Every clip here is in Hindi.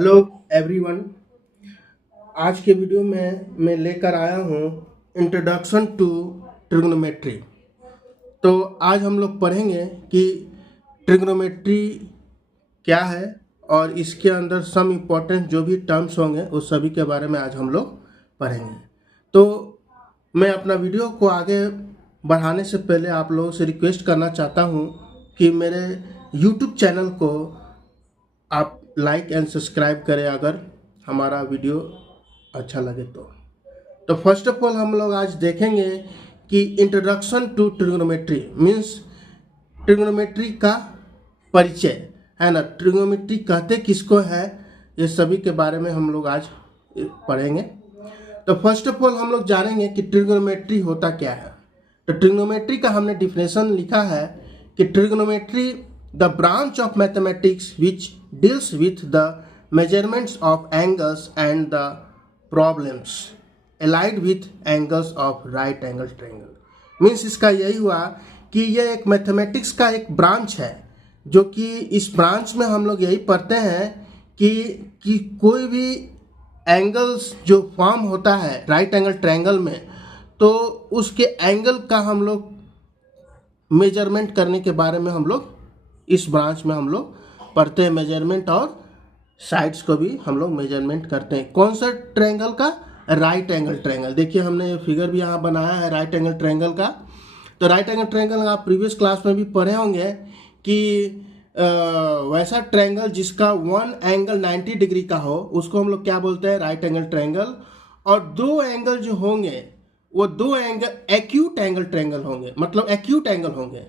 Hello everyone. आज के वीडियो में मैं लेकर आया हूँ इंट्रोडक्शन टू ट्रिग्नोमेट्री। तो आज हम लोग पढ़ेंगे कि ट्रिग्नोमेट्री क्या है और इसके अंदर सम इम्पोर्टेंट जो भी टर्म्स होंगे उस सभी के बारे में आज हम लोग पढ़ेंगे। तो मैं अपना वीडियो को आगे बढ़ाने से पहले आप लोगों से रिक्वेस्ट करना चाहता हूँ कि मेरे यूट्यूब चैनल को आप लाइक एंड सब्सक्राइब करें अगर हमारा वीडियो अच्छा लगे तो फर्स्ट ऑफ ऑल हम लोग आज देखेंगे कि introduction to trigonometry means trigonometry का परिचय है ना। ट्रिग्नोमेट्री कहते किसको है, ये सभी के बारे में हम लोग आज पढ़ेंगे। तो फर्स्ट ऑफ ऑल हम लोग जानेंगे कि ट्रिग्नोमेट्री होता क्या है। तो ट्रिग्नोमेट्री का हमने डिफिनेशन लिखा है कि trigonometry the branch of mathematics which deals with the measurements of angles and the problems allied with angles of right angle triangle। Means इसका यही हुआ कि यह एक मैथमेटिक्स का एक ब्रांच है, जो कि इस ब्रांच में हम लोग यही पढ़ते हैं कि कोई भी एंगल्स जो फॉर्म होता है राइट एंगल ट्रायंगल में, तो उसके एंगल का हम लोग मेजरमेंट करने के बारे में हम लोग इस ब्रांच में हम लोग पढ़ते हैं। मेजरमेंट और साइड्स को भी हम लोग मेजरमेंट करते हैं। कौन सा ट्रायंगल का? Right angle triangle. देखिए हमने ये फिगर भी यहाँ बनाया है राइट एंगल ट्रायंगल का। तो राइट एंगल ट्रायंगल आप प्रीवियस क्लास में भी पढ़े होंगे कि वैसा ट्रायंगल जिसका वन एंगल 90 डिग्री का हो उसको हम लोग क्या बोलते हैं? Right angle triangle. और दो एंगल जो होंगे वो दो एंगल एक्यूट एंगल ट्रायंगल होंगे, मतलब एक्यूट एंगल होंगे।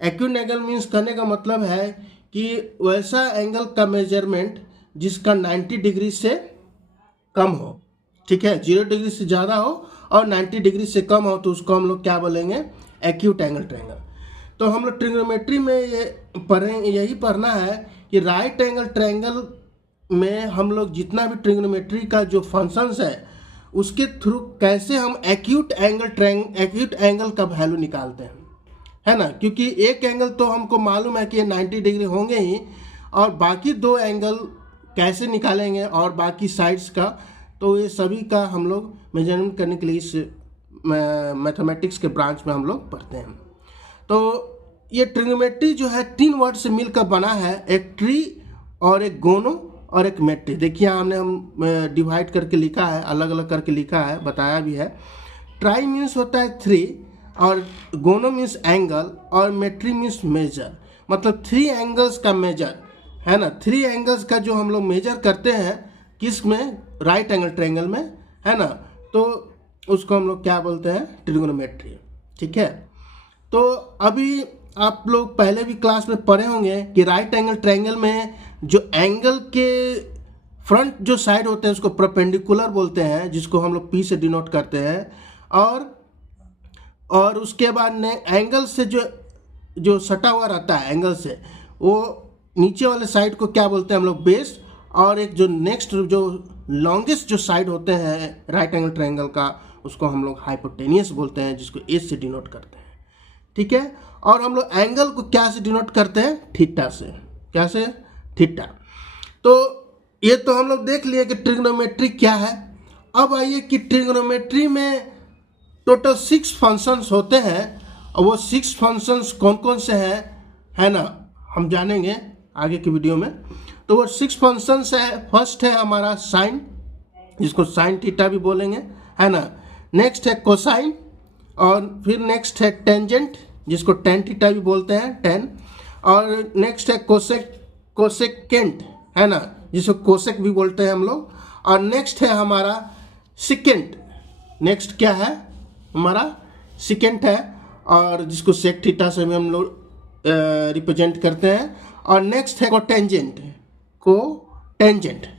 एक्यूट एंगल मीन्स करने का मतलब है कि वैसा एंगल का मेजरमेंट जिसका 90 डिग्री से कम हो, ठीक है, 0 डिग्री से ज़्यादा हो और 90 डिग्री से कम हो, तो उसको हम लोग क्या बोलेंगे? Acute angle triangle. तो हम लोग ट्रिग्नोमेट्री में यही पढ़ना है कि राइट एंगल ट्रायंगल में हम लोग जितना भी ट्रिग्नोमेट्री का जो फंक्शंस है उसके थ्रू कैसे हम एक्यूट एंगल का वैल्यू निकालते हैं, है ना। क्योंकि एक एंगल तो हमको मालूम है कि 90 डिग्री होंगे ही, और बाकी दो एंगल कैसे निकालेंगे और बाकी साइड्स का, तो ये सभी का हम लोग मेजरमेंट करने के लिए इस मैथमेटिक्स के ब्रांच में हम लोग पढ़ते हैं। तो ये ट्रिग्नोमेट्री जो है 3 वर्ड से मिलकर बना है, एक ट्री और एक गोनो और एक मेट्री। देखिए हम डिवाइड करके लिखा है, अलग अलग करके लिखा है, बताया भी है। ट्राई मीन्स होता है 3 और गोनो मीन्स एंगल और मेट्री मीन्स मेजर, मतलब 3 एंगल्स का मेजर, है ना। 3 एंगल्स का जो हम लोग मेजर करते हैं किस में? राइट एंगल ट्रायंगल में, है ना। तो उसको हम लोग क्या बोलते हैं? ट्रिग्नोमेट्री, ठीक है। तो अभी आप लोग पहले भी क्लास में पढ़े होंगे कि राइट एंगल ट्रायंगल में जो एंगल के फ्रंट जो साइड होते हैं उसको परपेंडिकुलर बोलते हैं, जिसको हम लोग P से डिनोट करते हैं। और उसके बाद ने एंगल से जो सटा हुआ रहता है एंगल से, वो नीचे वाले साइड को क्या बोलते हैं हम लोग? बेस। और एक जो नेक्स्ट जो लॉन्गेस्ट जो साइड होते हैं राइट एंगल ट्रायंगल का, उसको हम लोग हाइपोटेनियस बोलते हैं, जिसको एच से डिनोट करते हैं, ठीक है। और हम लोग एंगल को क्या से डिनोट करते हैं? थीटा से। क्या से? थीटा। तो ये तो हम लोग देख लिए कि ट्रिग्नोमेट्री क्या है। अब आइए कि ट्रिग्नोमेट्री में टोटल 6 फंक्शंस होते हैं, और वो 6 फंक्शंस कौन कौन से हैं, है ना, हम जानेंगे आगे की वीडियो में। तो वो 6 फंक्शंस है। फर्स्ट है हमारा साइन, जिसको साइन थीटा भी बोलेंगे, है ना। नेक्स्ट है कोसाइन, और फिर नेक्स्ट है टेंजेंट, जिसको टेन थीटा भी बोलते हैं, टेन। और नेक्स्ट है कोसेकेंट, है ना, जिसको कोसेक भी बोलते हैं हम लोग। और नेक्स्ट है हमारा सिकेंट। नेक्स्ट क्या है हमारा? सिकेंट है, और जिसको सेक थीटा से भी हम लोग रिप्रेजेंट करते हैं। और नेक्स्ट है कोटेंजेंट,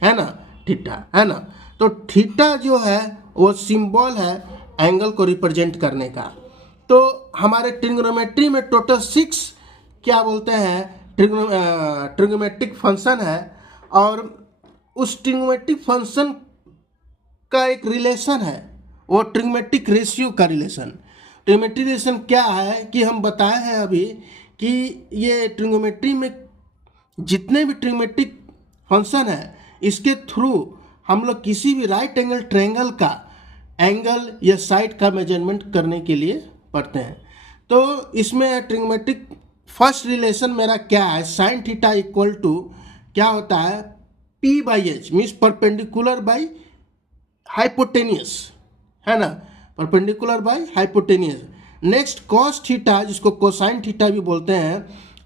है ना, थीटा, है ना। तो थीटा जो है वो सिंबल है एंगल को रिप्रेजेंट करने का। तो हमारे ट्रिग्नोमेट्री में टोटल 6 क्या बोलते हैं? ट्रिग्नोमेट्रिक फंक्शन है, और उस ट्रिग्नोमेट्रिक फंक्शन का एक रिलेशन है, वो ट्रिग्नोमेट्रिक रेशियो का रिलेशन। ट्रिग्नोमेट्रिक रिलेशन क्या है कि हम बताए हैं अभी कि ये ट्रिग्नोमेट्री में जितने भी ट्रिग्नोमेट्रिक फंक्शन है इसके थ्रू हम लोग किसी भी राइट एंगल ट्रायंगल का एंगल या साइड का मेजरमेंट करने के लिए पढ़ते हैं। तो इसमें ट्रिग्नोमेट्रिक फर्स्ट रिलेशन मेरा क्या है, साइन थीटा इक्वल टू क्या होता है, P by H, means perpendicular by hypotenuse, है ना, perpendicular by hypotenuse. Next cos theta, जिसको कोसाइन थीटा भी बोलते हैं,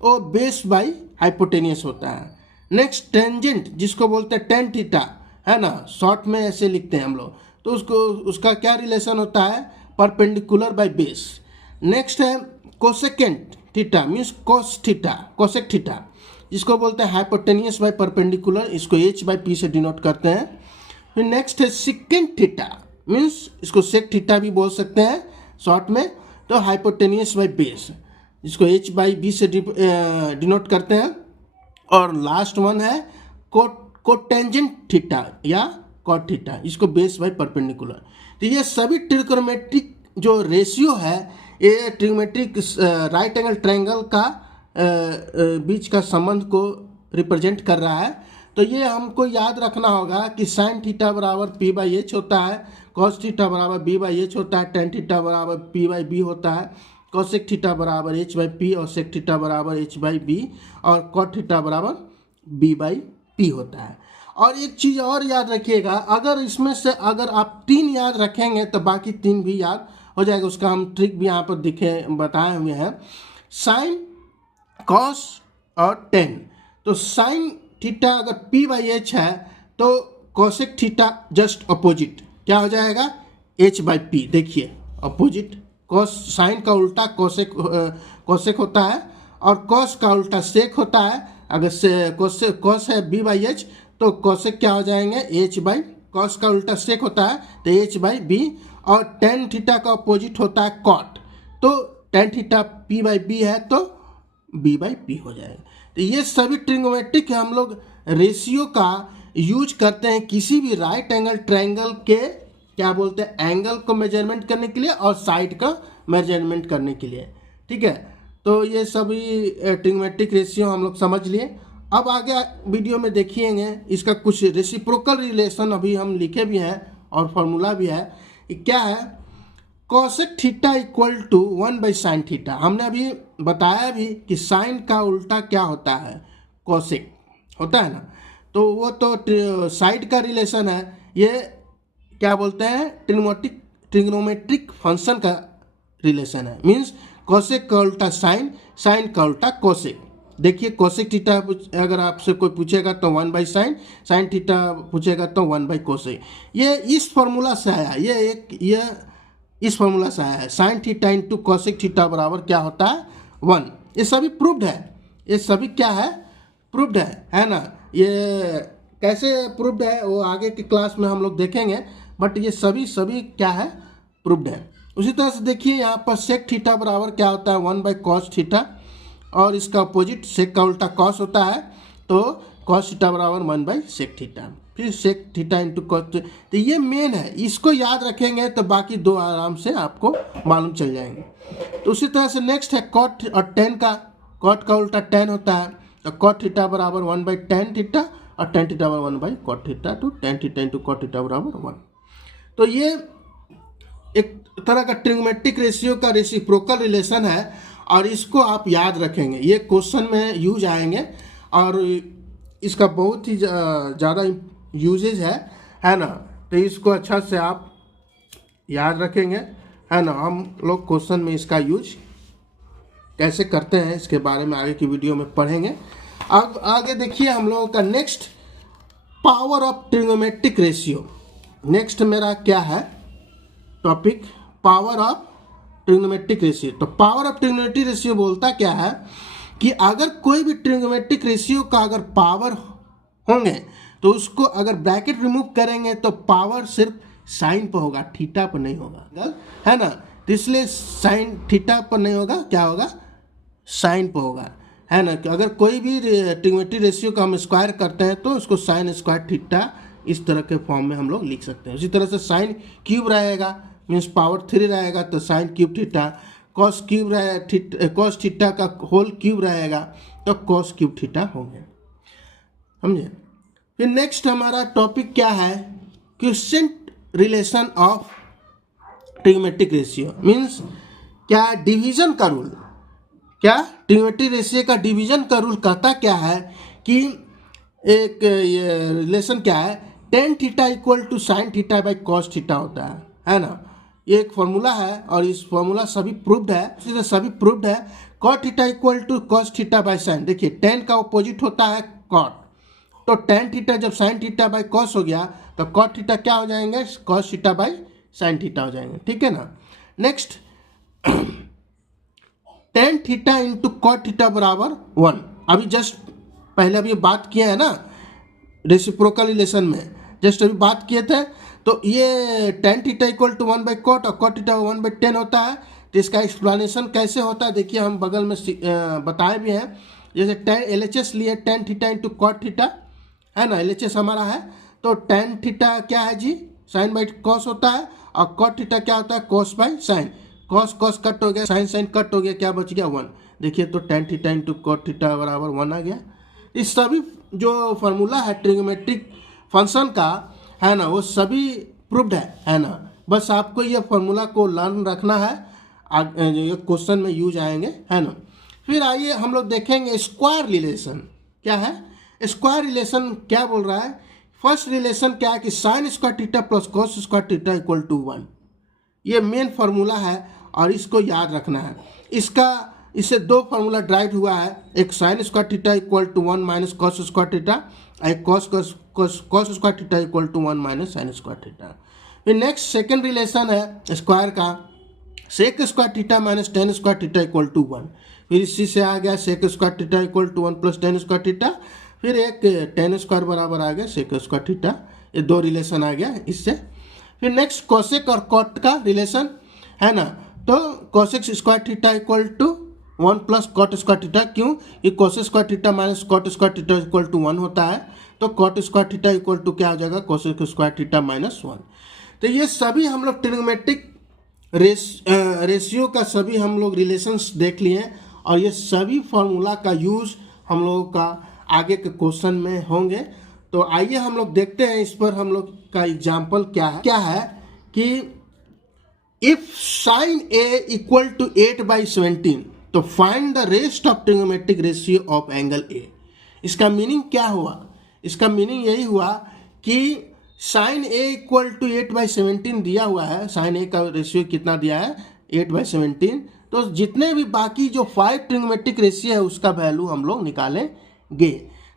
वो बेस बाई हाइपोटेनियस होता है। नेक्स्ट टेंजेंट, जिसको बोलते हैं टेन थीटा, है ना, शॉर्ट में ऐसे लिखते हैं हम लोग, तो उसका क्या रिलेशन होता है, परपेंडिकुलर बाई बेस। नेक्स्ट है cosecant theta, means cos theta, cosec theta, जिसको बोलते हैं हाइपोटेनियस बाई परपेंडिकुलर, इसको h बाई पी से डिनोट करते हैं। फिर नेक्स्ट है सिकेंट थीटा, मीन्स इसको सेक थीटा भी बोल सकते हैं शॉर्ट में, तो हाइपोटेनियस बाई बेस, जिसको h बाई बी से डिनोट करते हैं। और लास्ट वन है कोटेंजेंट थीटा या कॉट थीटा, इसको बेस बाई परपेंडिकुलर। तो ये सभी ट्रिग्नोमेट्रिक जो रेशियो है, ये ट्रिग्नोमेट्रिक राइट एंगल ट्रायंगल का बीच का संबंध को रिप्रेजेंट कर रहा है। तो ये हमको याद रखना होगा कि साइन थीटा बराबर पी बाई एच होता है, कॉस थीटा बराबर बी बाई एच होता है, टेन थीटा बराबर पी बाई बी होता है, कोसेक थीटा बराबर एच बाई पी और सेक थीटा बराबर एच बाई बी और कॉट थीटा बराबर बी बाई पी होता है। और एक चीज़ और याद रखिएगा, अगर इसमें से अगर आप 3 याद रखेंगे तो बाकी 3 भी याद हो जाएगा। उसका हम ट्रिक भी यहाँ पर बताए हुए हैं, साइन, कॉस और टेन। तो साइन थीटा अगर पी बाई एच है तो कोसेक थीटा जस्ट अपोजिट क्या हो जाएगा, एच बाई पी। देखिए अपोजिट, कॉस साइन का उल्टा कोसेक होता है और कॉस का उल्टा सेक होता है। अगर से कॉस है बी बाई एच तो कोसेक क्या हो जाएंगे, एच बाई, कॉस का उल्टा सेक होता है तो एच बाई बी, और टेन थीटा का अपोजिट होता है कॉट, तो tan theta P by B है तो बी बाई पी हो जाएगा। तो ये सभी ट्रिग्नोमेट्रिक हम लोग रेशियो का यूज करते हैं किसी भी राइट एंगल ट्रायंगल के क्या बोलते हैं, एंगल को मेजरमेंट करने के लिए और साइड का मेजरमेंट करने के लिए। ठीक है, तो ये सभी ट्रिग्नोमेट्रिक रेशियो हम लोग समझ लिए। अब आगे वीडियो में देखिएंगे इसका कुछ रेसिप्रोकल रिलेशन अभी हम लिखे भी हैं और फॉर्मूला भी है। क्या है, cosec theta equal to 1 by sine theta. हमने अभी बताया भी कि साइन का उल्टा क्या होता है, कोसेक होता है ना, तो वो तो साइड का रिलेशन है। ये क्या बोलते हैं, ट्रिग्नोमेट्रिक फंक्शन का रिलेशन है, मीन्स कोसेक का उल्टा साइन, साइन का उल्टा कोसेक। देखिए कोसेक थीटा अगर आपसे कोई पूछेगा तो 1 बाई साइन, साइन थीटा पूछेगा तो 1 बाई कोसेक। ये इस फॉर्मूला से आया, ये इस फॉर्मूला से आया है, sine theta into cosec theta बराबर क्या होता है, 1। ये सभी प्रूव्ड है, ये सभी क्या है, प्रूव्ड है ना। ये कैसे प्रूव्ड है वो आगे की क्लास में हम लोग देखेंगे, बट ये सभी क्या है, प्रूव्ड है। उसी तरह से देखिए यहाँ पर सेक थीटा बराबर क्या होता है, 1 बाई कॉस थीटा, और इसका अपोजिट सेक का उल्टा कॉस होता है, तो कॉस थीटा बराबर 1 बाई सेक थीटा, फिर सेक थीटा इंटू कॉस। तो ये मेन है, इसको याद रखेंगे तो बाकी 2 आराम से आपको मालूम चल जाएंगे। तो उसी तरह से नेक्स्ट है कॉट और टेन का, कॉट का उल्टा टेन होता है, तो कॉट थीटा बराबर 1 बाई टेन थीटा और टेन थीटा बराबर 1 बाई कॉट थीटा, तो tan theta into cot theta बराबर 1। तो ये एक तरह का ट्रिग्नोमेट्रिक रेशियो का रेसिप्रोकल रिलेशन है और इसको आप याद रखेंगे, ये क्वेश्चन में यूज आएंगे और इसका बहुत ही ज़्यादा यूजेज है ना। तो इसको अच्छा से आप याद रखेंगे, है ना। हम लोग क्वेश्चन में इसका यूज कैसे करते हैं इसके बारे में आगे की वीडियो में पढ़ेंगे। अब आगे देखिए हम लोगों का next, power of trigonometric ratio. Next मेरा क्या है topic, power of trigonometric ratio. तो पावर ऑफ ट्रिग्नोमेट्रिक रेशियो बोलता क्या है कि अगर कोई भी ट्रिग्नोमेट्रिक रेशियो का अगर पावर होंगे तो उसको अगर ब्रैकेट रिमूव करेंगे तो पावर सिर्फ साइन पर होगा, थीटा पर नहीं होगा, है ना। तो इसलिए साइन थीटा पर नहीं होगा, क्या होगा, साइन पर होगा, है ना। कि अगर कोई भी ट्रिग्नोमेट्रिक रेशियो का हम स्क्वायर करते हैं तो उसको साइन स्क्वायर थीटा इस तरह के फॉर्म में हम लोग लिख सकते हैं। उसी तरह से साइन क्यूब रहेगा, मीन्स पावर 3 रहेगा तो sine cube theta, cos cube रहेगा, कॉस थीटा का होल क्यूब रहेगा तो कॉस क्यूब थीटा होंगे, समझे। फिर नेक्स्ट हमारा टॉपिक क्या है, quotient relation of trigonometric ratio, means क्या डिवीजन का रूल, क्या ट्रिग्नोमेट्रिक रेशियो का डिवीजन का रूल कहता क्या है कि एक ये रिलेशन क्या है, tan theta equal to sine theta by cos theta होता है ना। ये एक फॉर्मूला है और इस फॉर्मूला सभी प्रूव्ड है, इसी सभी प्रूव्ड है। Cot theta equal to cos theta by sine, देखिए टेन का अपोजिट होता है कॉट, तो टेन थीटा जब साइन थीटा बाई कॉस हो गया तो कॉट थीटा क्या हो जाएंगे, cos theta by sine theta हो जाएंगे, ठीक है ना। Next tan theta into cot theta बराबर 1, अभी जस्ट पहले अभी बात किए हैं ना रेसिप्रोकल रिलेशन में, जस्ट अभी बात किए थे। तो ये tan theta equal to 1 by cot और कॉट थीटा 1 बाई 10 होता है। तो इसका एक्सप्लेनेशन कैसे होता है देखिए, हम बगल में बताए भी हैं। जैसे टेन LHS लिए tan theta into cot theta है ना, LHS हमारा है। तो टेन थीटा क्या है जी, साइन बाई कॉस होता है, और कॉट थीटा क्या होता है, cos by sine. Cos cos cut हो गया, साइन साइन कट हो गया, क्या बच गया 1। देखिए तो tan theta into cot theta बराबर 1 आ गया। इस सभी जो फार्मूला है ट्रिग्नोमेट्रिक फंक्शन का है ना, वो सभी प्रूव्ड है ना। बस आपको ये फार्मूला को लर्न रखना है, ये क्वेश्चन में यूज आएंगे है ना। फिर आइए हम लोग देखेंगे स्क्वायर रिलेशन क्या है। स्क्वायर रिलेशन क्या बोल रहा है, फर्स्ट रिलेशन क्या है कि sine square theta plus cos square theta equal to 1, ये मेन फार्मूला है और इसको याद रखना है। इससे दो फार्मूला ड्राइव हुआ है, एक sine square theta equal to 1 minus cos square theta, एक cos square theta equal to 1 minus sine square theta. फिर नेक्स्ट सेकेंड रिलेशन है स्क्वायर का, sec squared theta minus tan squared theta equal to 1। फिर इसी से आ गया sec squared theta equal to 1 plus tan squared theta, फिर एक टेन स्क्वायर बराबर आ गया सेक स्क्वायर थीटा, ये दो रिलेशन आ गया इससे। फिर नेक्स्ट कोसेक और कॉट का रिलेशन है ना, तो cosec square theta equal to 1 plus cot square theta, क्यों, ये cosec square theta minus cot square theta equal to 1 होता है, तो cot square theta equal to क्या हो जाएगा, कोसेक स्क्वायर थीटा माइनस 1। तो ये सभी हम लोग ट्रिग्नोमेट्रिक रेशियो का सभी हम लोग रिलेशंस देख लिए, और ये सभी फार्मूला का यूज हम लोगों का आगे के क्वेश्चन में होंगे। तो आइए हम लोग देखते हैं इस पर हम लोग का एग्जाम्पल क्या है कि if sine A equal to 8/17 तो find the rest of trigonometric ratio of angle A. इसका मीनिंग क्या हुआ, इसका मीनिंग यही हुआ कि साइन ए इक्वल टू 8/17 दिया हुआ है, साइन ए का रेशियो कितना दिया है 8/17, तो जितने भी बाकी जो 5 ट्रिग्नोमेट्रिक रेशियो है उसका वैल्यू हम लोग निकालेंगे।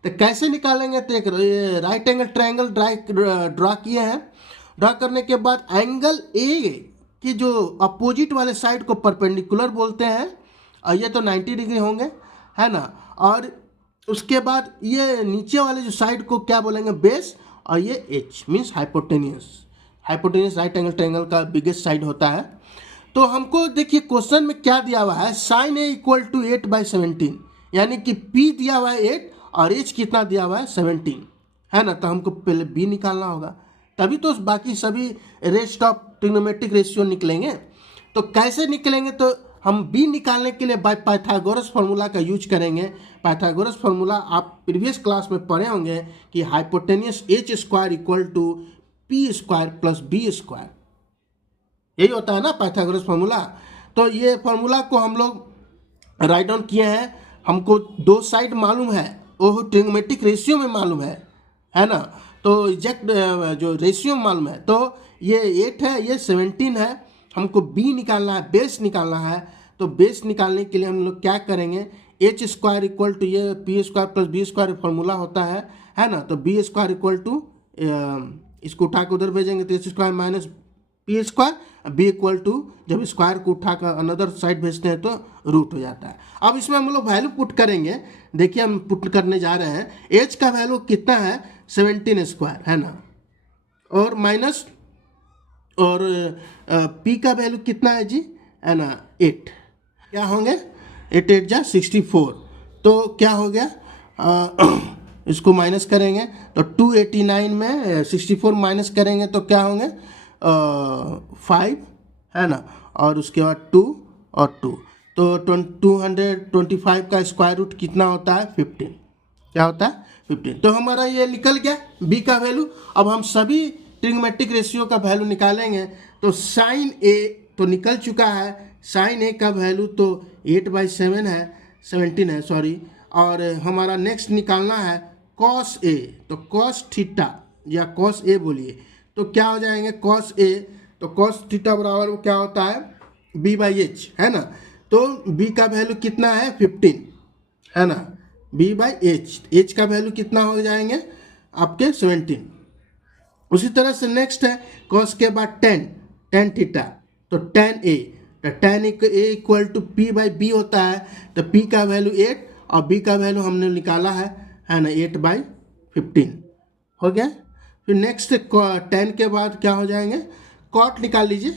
तो कैसे निकालेंगे, तो एक राइट एंगल ट्रायंगल ड्रा किए हैं। ड्रा करने के बाद एंगल ए की जो अपोजिट वाले साइड को परपेंडिकुलर बोलते हैं, और ये तो 90 डिग्री होंगे है ना, और उसके बाद ये नीचे वाले जो साइड को क्या बोलेंगे बेस, और ये H means hypotenuse. Hypotenuse right angle triangle का बिगेस्ट साइड होता है। तो हमको देखिए क्वेश्चन में क्या दिया हुआ है, साइन ए इक्वल टू 8/17, यानी कि पी दिया हुआ है 8 और एच कितना दिया हुआ है 17 है ना। तो हमको पहले बी निकालना होगा, तभी तो बाकी सभी रेस्ट ऑफ ट्रिग्नोमेट्रिक रेशियो निकलेंगे। तो कैसे निकलेंगे, तो हम बी निकालने के लिए बाय पाइथागोरस फार्मूला का यूज करेंगे। पाइथागोरस फार्मूला आप प्रीवियस क्लास में पढ़े होंगे कि hypotenuse H square equal to P square plus B square, यही होता है ना पाइथागोरस फार्मूला। तो ये फार्मूला को हम लोग राइट डाउन किए हैं। हमको दो साइड मालूम है, वो ट्रिग्नोमेट्रिक रेशियो में मालूम है ना, तो एग्जैक्ट जो रेशियो मालूम है, तो ये 8 है, ये 17 है। हमको बी निकालना है, बेस निकालना है। तो बेस निकालने के लिए हम लोग क्या करेंगे, एच स्क्वायर इक्वल टू ये P square plus B square formula होता है ना। तो बी स्क्वायर इक्वल टू इसको उठा के उधर भेजेंगे तो H square minus P square, B equal to जब स्क्वायर को उठा कर अनदर साइड भेजते हैं तो रूट हो जाता है। अब इसमें हम लोग वैल्यू पुट करेंगे, देखिए हम पुट करने जा रहे हैं। एच का वैल्यू कितना है 17 स्क्वायर है ना, और माइनस और पी का वैल्यू कितना है जी है ना 8, क्या होंगे 8 8 जा 64, तो क्या हो गया इसको माइनस करेंगे तो 289 में 64 माइनस करेंगे तो क्या होंगे 5 है ना, और उसके बाद 2 और 2, तो 225 का स्क्वायर रूट कितना होता है 15 क्या होता है 15। तो हमारा ये निकल गया b का वैल्यू। अब हम सभी ट्रिग्नोमेट्रिक रेशियो का वैल्यू निकालेंगे। तो साइन a तो निकल चुका है, साइन a का वैल्यू तो 8/7 है, 17 है सॉरी। और हमारा नेक्स्ट निकालना है कॉस a। तो कॉस थीटा या कॉस a बोलिए तो क्या हो जाएंगे कॉस a। तो कॉस थीटा बराबर क्या होता है b/h, है ना। तो b का वैल्यू कितना है 15, है ना। b/h, h का वैल्यू कितना हो जाएंगे आपके 17। उसी तरह से नेक्स्ट है कॉस के बाद टेन थीटा। तो टेन a, तो tan a equal to p/b होता है। तो p का वैल्यू 8 और b का वैल्यू हमने निकाला है ना 8/15 हो गया। फिर नेक्स्ट टेन के बाद क्या हो जाएंगे कॉट निकाल लीजिए,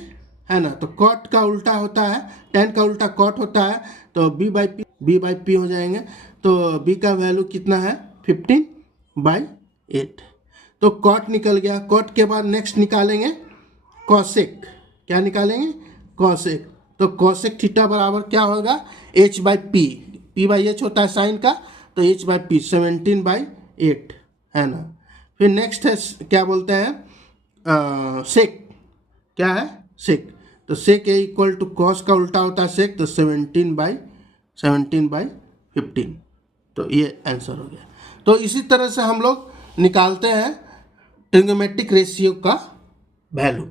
है ना। तो कॉट का उल्टा होता है, टेन का उल्टा कॉट होता है। तो b/p हो जाएंगे। तो b का वैल्यू कितना है 15/8। तो कॉट निकल गया। कॉट के बाद नेक्स्ट निकालेंगे कॉसेक। क्या निकालेंगे कॉसेक। तो कॉसेक थीटा बराबर क्या होगा h/p, p/h होता है साइन का। तो h/p 17/8, है ना। फिर नेक्स्ट है क्या बोलते हैं सेक। क्या है सेक। तो सेक ए इक्वल टू कॉस का उल्टा होता है सेक। तो 17/15। तो ये आंसर हो गया। तो इसी तरह से हम लोग निकालते हैं ट्रिग्नोमेट्रिक रेशियो का वैल्यू।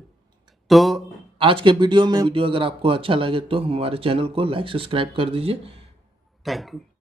तो आज के वीडियो अगर आपको अच्छा लगे तो हमारे चैनल को लाइक सब्सक्राइब कर दीजिए। Thank you.